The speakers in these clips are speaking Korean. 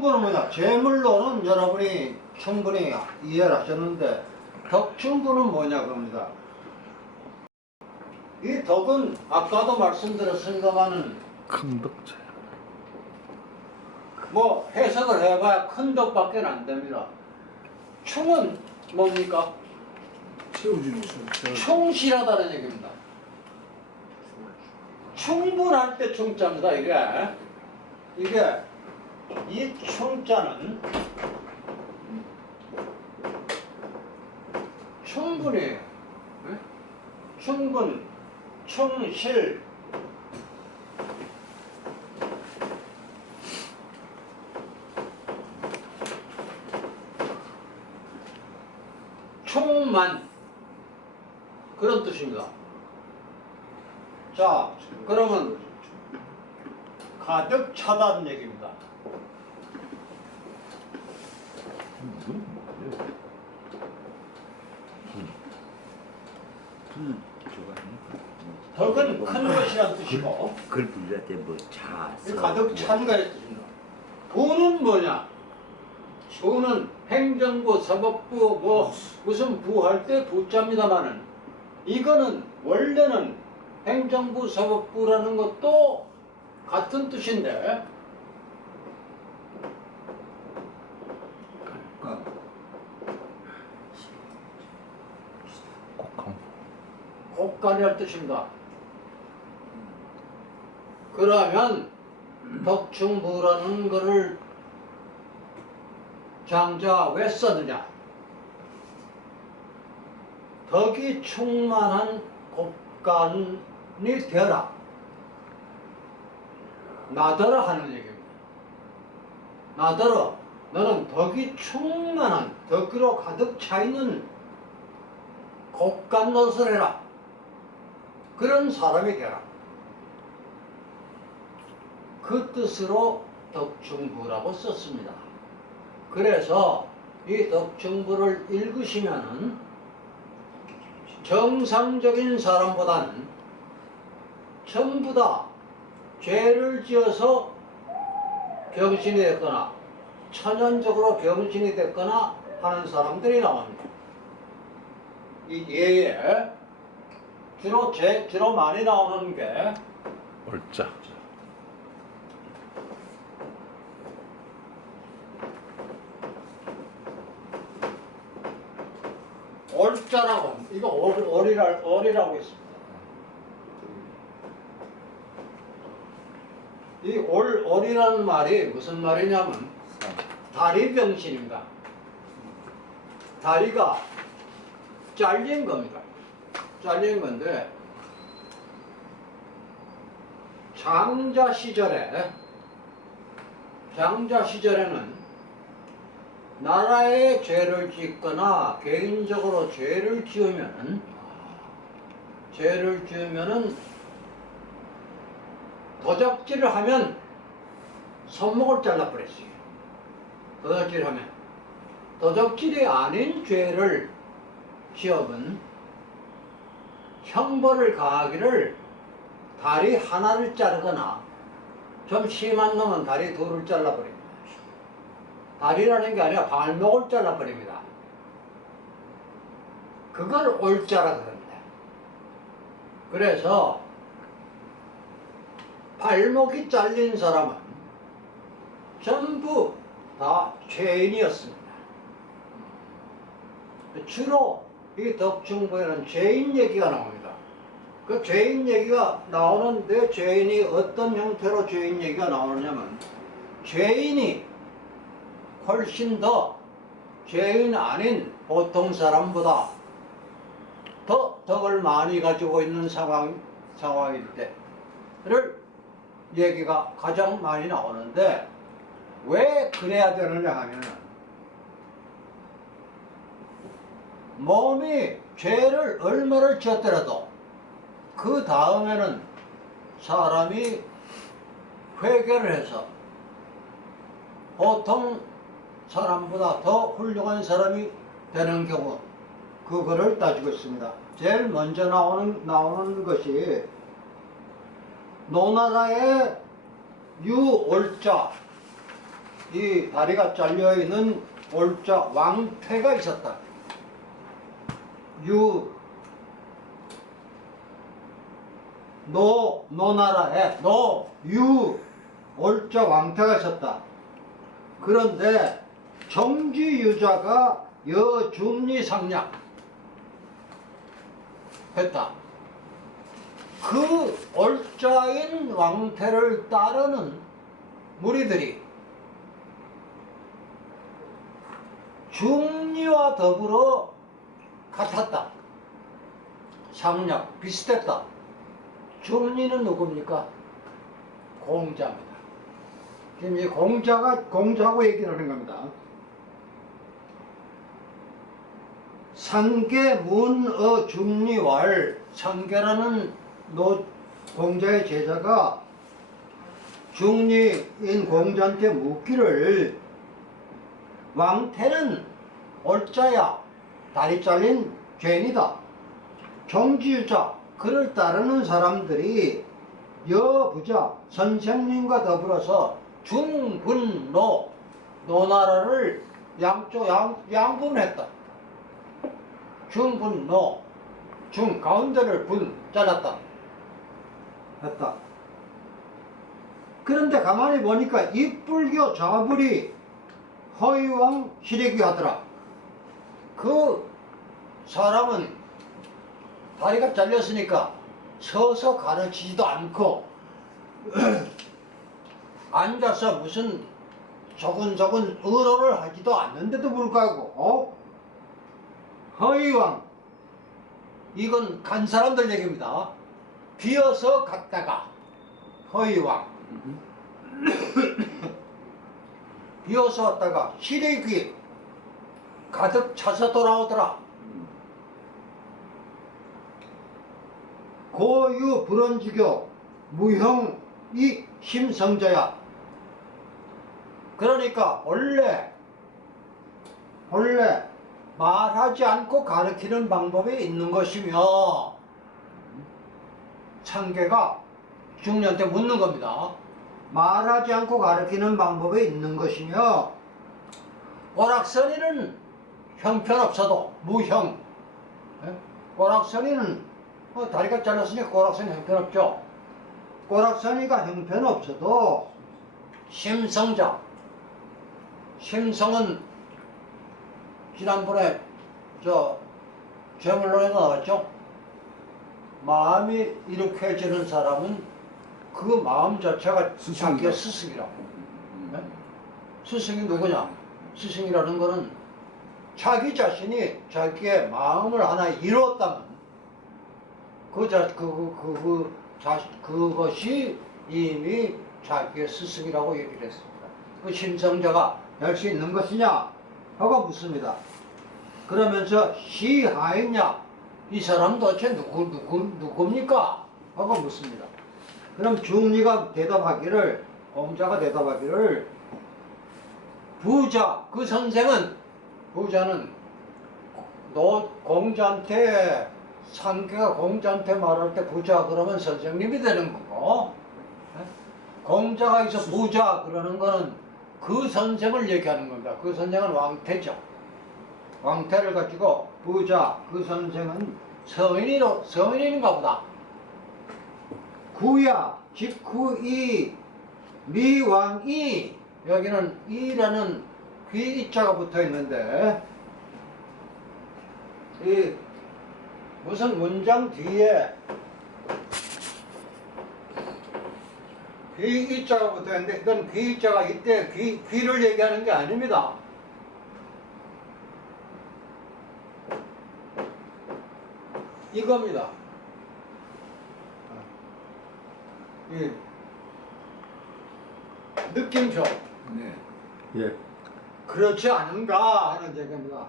덕충부는 뭐냐? 재물로는 여러분이 충분히 이해를 하셨는데 덕충부는 뭐냐 겁니다. 이 덕은 아까도 말씀드렸습니다마는 큰 덕체. 뭐 해석을 해봐야 큰 덕밖에 안 됩니다. 충은 뭡니까? 채워주는 수. 충실하다는 얘기입니다. 충분할 때 충자입니다. 이게 이 충자는 충분이에요. 네? 충분, 충실, 충만 그런 뜻입니다. 자, 그러면 가득 차다는 얘기입니다. 덕은 큰 것이란 뜻이고 그걸 불릴 때뭐 차, 가득 찬 것의 뜻입니다. 부는 뭐냐? 부는 행정부, 사법부, 뭐 무슨 부 할 때 부자입니다만은 이거는 원래는 행정부, 사법부라는 것도 같은 뜻인데 곡함. 곡간이란 뜻입니다. 그러면 덕충부라는 거를 장자 왜 썼느냐? 덕이 충만한 곡간이 되어라. 나더러 하는 얘기입니다. 나더러 너는 덕이 충만한 덕으로 가득 차 있는 곡간 노릇을 해라. 그런 사람이 되라. 그 뜻으로 덕충부라고 썼습니다. 그래서 이 덕충부를 읽으시면은 정상적인 사람보다는 전부 다 죄를 지어서 병신이 됐거나 천연적으로 병신이 됐거나 하는 사람들이 나옵니다. 이 예에 주로 많이 나오는 게 얼자. 얼자라고 이거 얼이라고 있습니다. 이 얼이라는 말이 무슨 말이냐면 다리 병신입니다. 다리가 잘린 겁니다. 잘린 건데 장자 시절에는 나라에 죄를 짓거나 개인적으로 죄를 지으면은 도적질을 하면 손목을 잘라버렸어요. 도적질을 하면 도적질이 아닌 죄를 지으면 형벌을 가하기를 다리 하나를 자르거나 좀 심한 놈은 다리 둘을 잘라버립니다. 다리라는 게 아니라 발목을 잘라버립니다. 그걸 올자라 그럽니다. 그래서 발목이 잘린 사람은 전부 다 죄인이었습니다. 주로 이 덕충부에는 죄인 얘기가 나옵니다. 그 죄인 얘기가 나오는데 죄인이 어떤 형태로 죄인 얘기가 나오느냐면 죄인이 훨씬 더 죄인 아닌 보통 사람보다 더 덕을 많이 가지고 있는 상황일 때를 얘기가 가장 많이 나오는데 왜 그래야 되느냐 하면 몸이 죄를 얼마를 지었더라도 그 다음에는 사람이 회개를 해서 보통 사람보다 더 훌륭한 사람이 되는 경우 그거를 따지고 있습니다. 제일 먼저 나오는 것이 노나라의 유올자 이 다리가 잘려있는 올자 왕태가 있었다. 노나라에 올자 왕태가 있었다. 그런데 정지유자가 여중리상략 했다. 그 올자인 왕태를 따르는 무리들이 중리와 더불어 같았다. 상략 비슷했다. 중리는 누굽니까? 공자입니다. 지금 이 공자하고 얘기를 하는 겁니다. 상계 문어 중리왈, 상계라는 공자의 제자가 중리인 공자한테 묻기를, 왕태는 올자야, 다리 잘린 죄인이다. 정지유자, 그를 따르는 사람들이 여부자, 선생님과 더불어서 중분노, 노나라를 양분했다. 중분노, 가운데를 잘랐다 했다. 그런데 가만히 보니까 입불교 자불이 허위왕 시래기 하더라. 그 사람은 다리가 잘렸으니까 서서 가르치지도 않고 앉아서 무슨 조근조근 의논을 하지도 않는데도 불구하고 허위왕, 이건 간 사람들 얘기입니다. 비어서 갔다가 허위왕 비어서 왔다가 시래기 가득 차서 돌아오더라. 고유 불언지교 무형이 심성자야. 그러니까 원래 말하지 않고 가르치는 방법이 있는 것이며, 상계가 중리한테 묻는 겁니다. 말하지 않고 가르치는 방법이 있는 것이며, 오락선이는 형편없어도 무형, 오락선이는 다리가 잘렸으니까 오락선이 형편없죠. 오락선이가 형편없어도 심성자, 심성은 지난번에 죄물론에도 나왔죠. 마음이 이룩해지는 사람은 그 마음 자체가 자기의 스승이라고. 네? 스승이 누구냐? 스승이라는 거는 자기 자신이 자기의 마음을 하나 이루었다면 그것이 이미 자기의 스승이라고 얘기를 했습니다. 그 심성자가 될 수 있는 것이냐 하고 묻습니다. 그러면서 시하였냐, 이 사람 도대체 누굽니까 하고 묻습니다. 그럼 중리가 대답하기를, 공자가 대답하기를, 부자, 그 선생은, 부자는 공자한테, 상계가 공자한테 말할 때 부자 그러면 선생님이 되는 거고, 공자가 있어 부자 그러는 거는 그 선생을 얘기하는 겁니다. 그 선생은 왕태죠. 왕태를 가지고 부자, 그 선생은 성인인가 보다. 구야, 직후이, 미왕이, 여기는 이라는 귀이자가 붙어 있는데, 이 무슨 문장 뒤에 귀이자가 붙어 있는데, 이건 귀이자가 이때 귀를 얘기하는 게 아닙니다. 이겁니다. 이 느낌표. 네. 예. 그렇지 않은가 하는 얘기입니다.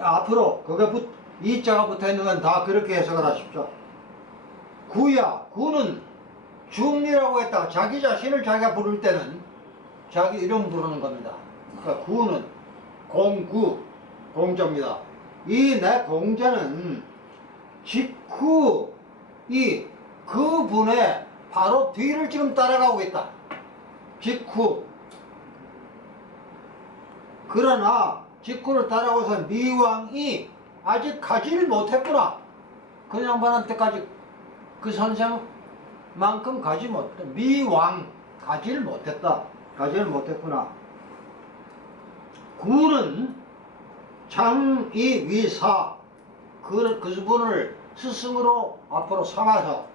앞으로 그게 이자가 붙어 있는 건 다 그렇게 해석을 하십시오. 구야, 구는 중리라고 했다가 자기 자신을 자기가 부를 때는 자기 이름 부르는 겁니다. 그러니까 구는 공구, 공자입니다. 이 내 공자는 직후 그분의 바로 뒤를 지금 따라가고 있다. 직후. 그러나 직후를 따라오서 미왕이 아직 가지를 못했구나. 그 양반한테까지 그 선생만큼 가지 못했다. 미왕 가지를 못했다. 가지를 못했구나. 구는 장이위사 그 분을 스승으로 앞으로 삼아서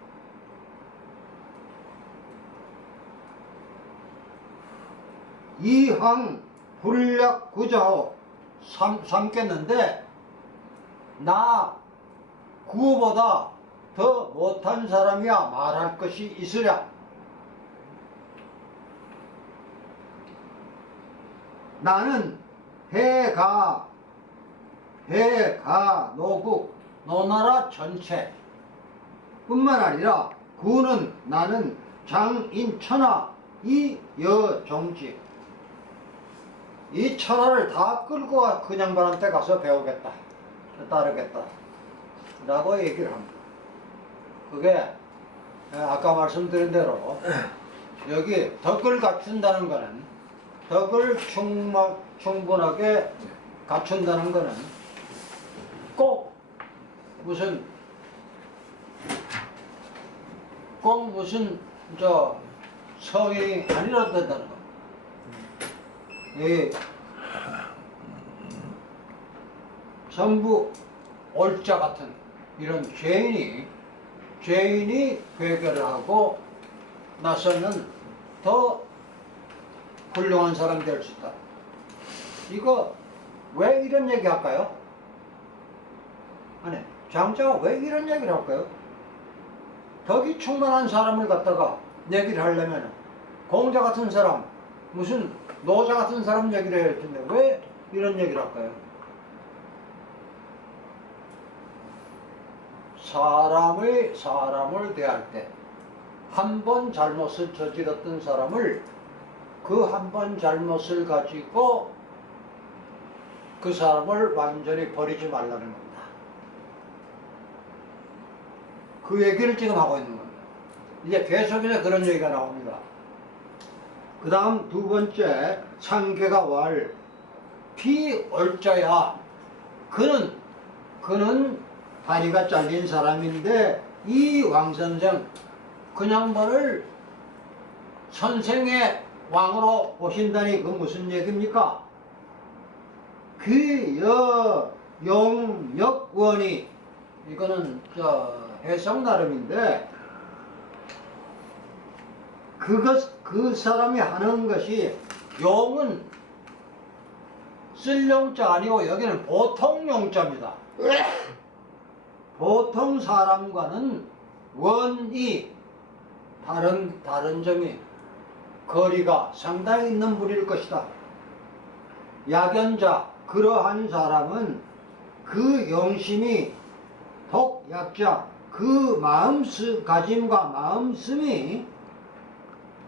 이항 불략구자호 삼겠는데 나 구보다 더 못한 사람이야 말할 것이 있으랴. 나는 해가 노국 노나라 전체 뿐만 아니라 구는 나는 장인천하 이 여종지 이 천하를 다 끌고 그 양반한테 가서 배우겠다 따르겠다 라고 얘기를 합니다. 그게 아까 말씀드린 대로 여기 덕을 갖춘다는 거는 덕을 충분하게 갖춘다는 거는 꼭 무슨 저 성이 아니라도 된다는 거. 이 전부 올자 같은 이런 죄인이 회개를 하고 나서는 더 훌륭한 사람이 될 수 있다. 이거 왜 이런 얘기 할까요? 아니, 장자가 왜 이런 얘기를 할까요? 덕이 충만한 사람을 갖다가 얘기를 하려면 공자 같은 사람, 무슨 노자 같은 사람 얘기를 해야 할 텐데 왜 이런 얘기를 할까요? 사람을 대할 때 한 번 잘못을 저질렀던 사람을 그 한 번 잘못을 가지고 그 사람을 완전히 버리지 말라는 겁니다. 그 얘기를 지금 하고 있는 겁니다. 이제 계속해서 그런 얘기가 나옵니다. 그 다음 두 번째 상계가 왈 피얼자야. 그는 다리가 잘린 사람인데 이 왕선생 그 양반을 선생의 왕으로 보신다니 그 무슨 얘기입니까? 귀여용역원이 이거는 해석 나름인데 그 사람이 하는 것이 용은 쓸 용자 아니고 여기는 보통 용자입니다. 보통 사람과는 원이 다른 점이 거리가 상당히 있는 분일 것이다. 약연자 그러한 사람은 그 영심이 독약자 그 마음가짐과 마음씀이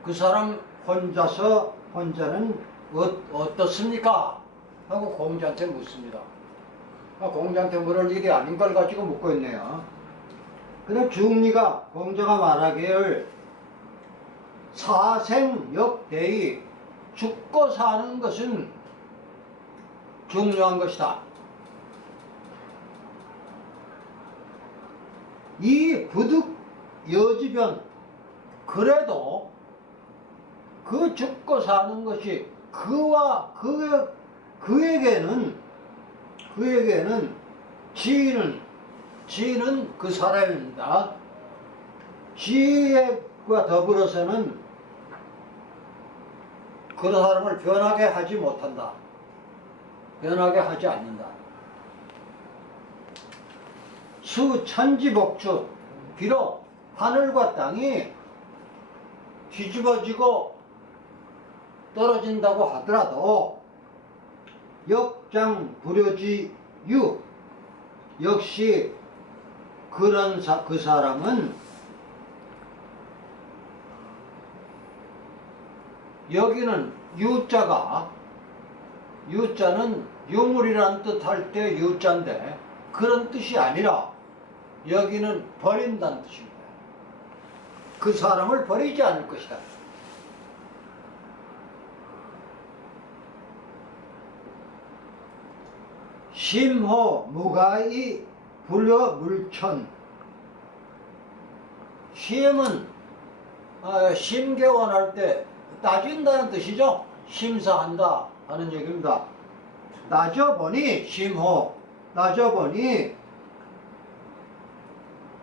그 사람 혼자는 어떻습니까? 하고 공자한테 묻습니다. 공자한테 물을 일이 아닌 걸 가지고 묻고 있네요. 그럼 중리가 공자가 말하기를 사생역대의 죽고 사는 것은 중요한 것이다. 이 부득 여지변 그래도 그 죽고 사는 것이 그에게는 지인은 그 사람입니다. 지혜과 더불어서는 그 사람을 변하게 하지 못한다. 변하게 하지 않는다. 수천지복주 비록 하늘과 땅이 뒤집어지고 떨어진다고 하더라도 역장불효지유 역시 그 사람은 여기는 유자는 유물이라는 뜻 할 때 유자인데 그런 뜻이 아니라 여기는 버린다는 뜻입니다. 그 사람을 버리지 않을 것이다. 심호 무가이 불여 물천. 심은 심개원할 때 따진다는 뜻이죠. 심사한다 하는 얘기입니다. 따져보니 심호, 따져보니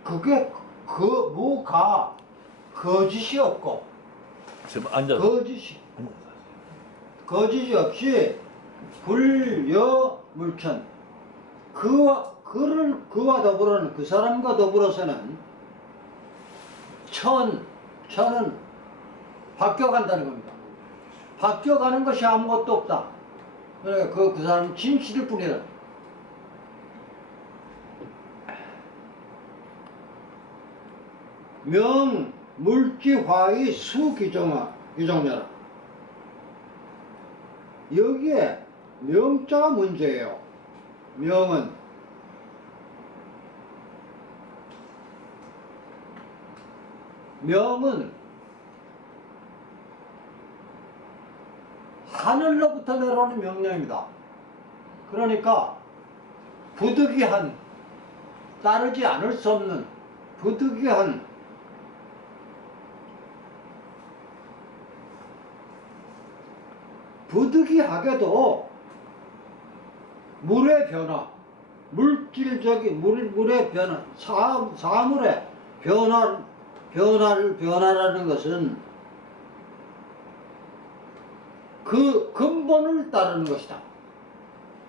그게 그 무가 거짓이 없고 지금 앉아서. 거짓이 없이 불여물천. 그와 더불어는, 그 사람과 더불어서는 천은 바뀌어간다는 겁니다. 바뀌어가는 것이 아무것도 없다. 그러니까 그 사람은 진실일 뿐이다. 명 물지화의 수기정녀라. 여기에 명자가 문제예요. 명은 하늘로부터 내려오는 명령입니다. 그러니까 부득이한, 따르지 않을 수 없는 부득이하게도 물의 변화, 물질적인 물의 변화, 사물의 변화라는 것은 그 근본을 따르는 것이다.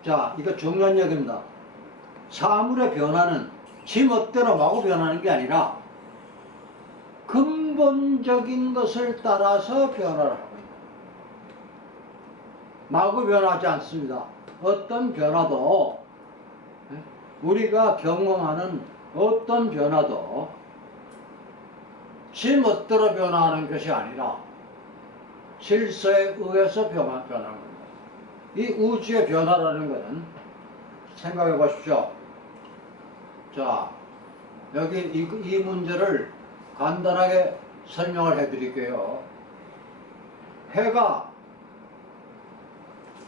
자, 이거 중요한 얘기입니다. 사물의 변화는 지 멋대로 마구 변하는 게 아니라 근본적인 것을 따라서 변화를 합니다. 마구 변하지 않습니다. 어떤 변화도, 우리가 경험하는 어떤 변화도 지 멋대로 변화하는 것이 아니라 질서에 의해서 변하는 겁니다. 이 우주의 변화라는 것은 생각해 보십시오. 자, 여기 이 문제를 간단하게 설명을 해 드릴게요. 해가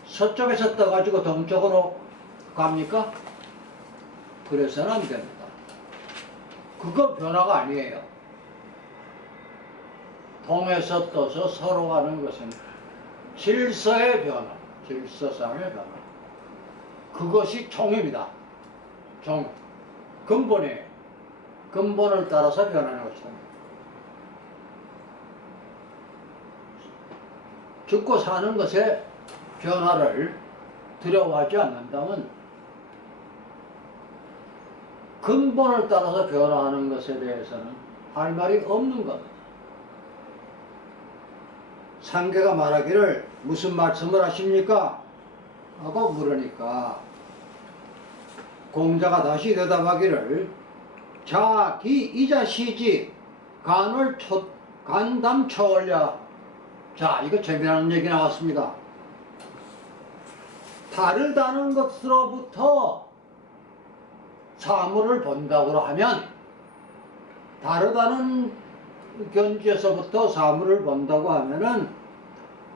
서쪽에서 떠가지고 동쪽으로 갑니까? 그래서는 안 됩니다. 그거 변화가 아니에요. 동에서 떠서 서로 가는 것은 질서의 변화, 질서상의 변화. 그것이 종입니다. 종. 근본이에요. 근본을 따라서 변하는 것이다. 죽고 사는 것에 변화를 두려워하지 않는다면 근본을 따라서 변화하는 것에 대해서는 할 말이 없는 겁니다. 상계가 말하기를 무슨 말씀을 하십니까? 하고 물으니까 공자가 다시 대답하기를 자기이자 시지 간담 초월야. 자, 이거 재미나는 얘기 나왔습니다. 다르다는 것으로부터 사물을 본다고 하면, 다르다는 견지에서부터 사물을 본다고 하면은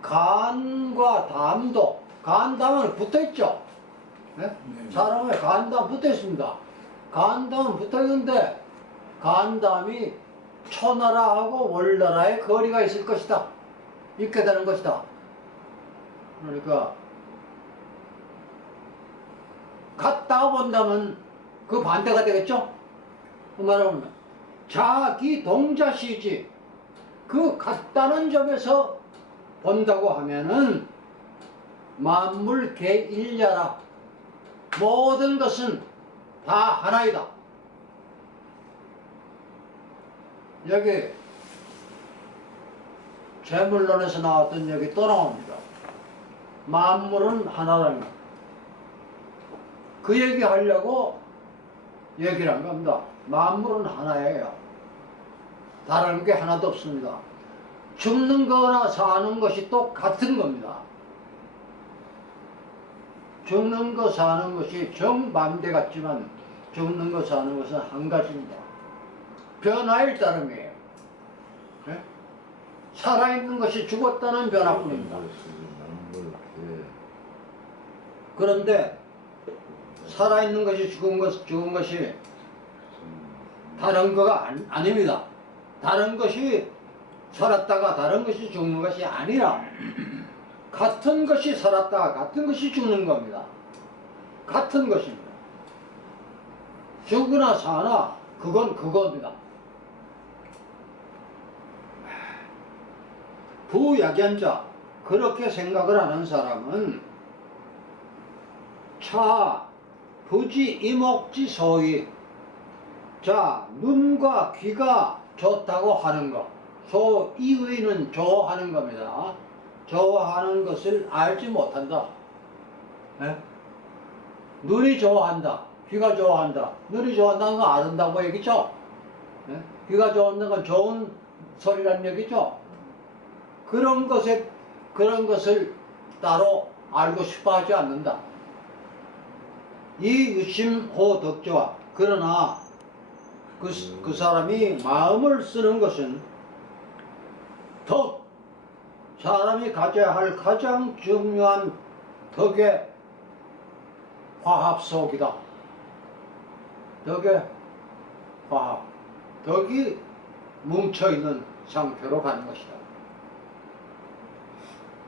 간과 담도, 간담은 붙어있죠. 네? 사람의 간담 붙어있습니다. 간담은 붙어있는데 간담이 초나라하고 월나라의 거리가 있을 것이다. 있게 되는 것이다. 그러니까 같다고 본다면 그 반대가 되겠죠? 그 말하면 자기 동자시지, 그 같다는 점에서 본다고 하면은 만물 개일야라, 모든 것은 다 하나이다. 여기 재물론에서 나왔던 얘기 또 나옵니다. 만물은 하나라는 것. 그 얘기 하려고 얘기를 한 겁니다. 만물은 하나예요. 다른 게 하나도 없습니다. 죽는 거나 사는 것이 똑같은 겁니다. 죽는 거 사는 것이 정반대 같지만 죽는 거 사는 것은 한 가지입니다. 변화일 따름이에요. 네? 살아있는 것이 죽었다는 변화뿐입니다. 그런데 살아있는 것이 죽은 것이 다른 거가 아닙니다. 다른 것이 살았다가 다른 것이 죽는 것이 아니라 같은 것이 살았다가 같은 것이 죽는 겁니다. 같은 것입니다. 죽으나 사나 그건 그겁니다. 부약연자 그렇게 생각을 하는 사람은 차 부지 이목지 소위 자 눈과 귀가 좋다고 하는 것 소이의는 좋아하는 겁니다. 좋아하는 것을 알지 못한다. 네? 눈이 좋아한다. 귀가 좋아한다. 눈이 좋아한다는 건 아름다고 얘기죠. 네? 귀가 좋아한다는 건 좋은 소리란 얘기죠. 그런 것을 따로 알고 싶어 하지 않는다. 이 유심호 덕조와 그러나 그 사람이 마음을 쓰는 것은 덕 사람이 가져야 할 가장 중요한 덕의 화합속이다. 덕의 화합 덕이 뭉쳐있는 상태로 가는 것이다.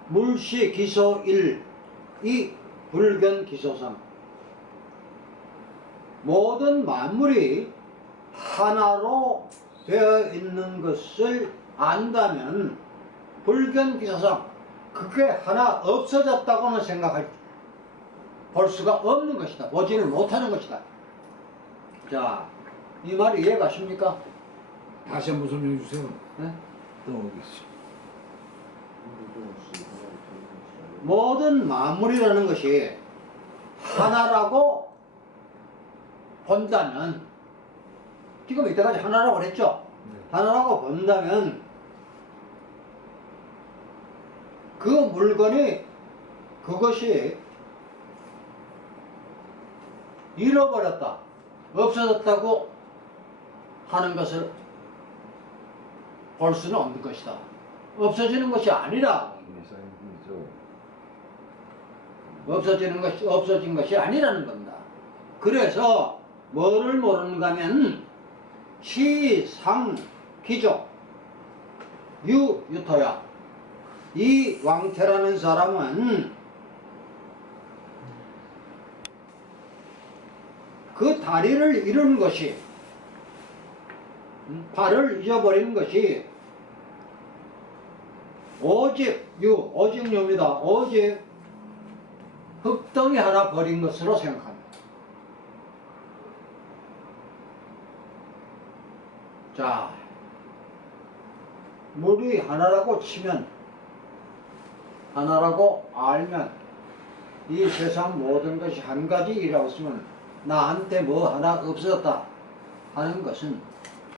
물시 기소 1 이 불견 기소상 모든 만물이 하나로 되어 있는 것을 안다면 불견 기소상 그게 하나 없어졌다고는 볼 수가 없는 것이다. 보지를 못하는 것이다. 자, 이 말이 이해가십니까? 다시 한번 설명해 주세요. 네? 떠오르겠어. 모든 만물이라는 것이 하나라고 본다면 지금 이때까지 하나라고 그랬죠? 하나라고 본다면 그 물건이 그것이 잃어버렸다 없어졌다고 하는 것을 볼 수는 없는 것이다. 없어지는 것이 아니라 없어진 것이 아니라는 겁니다. 그래서 뭐를 모르는가 하면 시상 기족 유토야 이 왕태라는 사람은 그 다리를 잃은 것이 발을 잊어버린 것이 오직 유입니다. 오직 흙덩이 하나 버린 것으로 생각합니다. 자, 물이 하나라고 치면 하나라고 알면 이 세상 모든 것이 한 가지 일이라고 쓰면 나한테 뭐 하나 없어졌다 하는 것은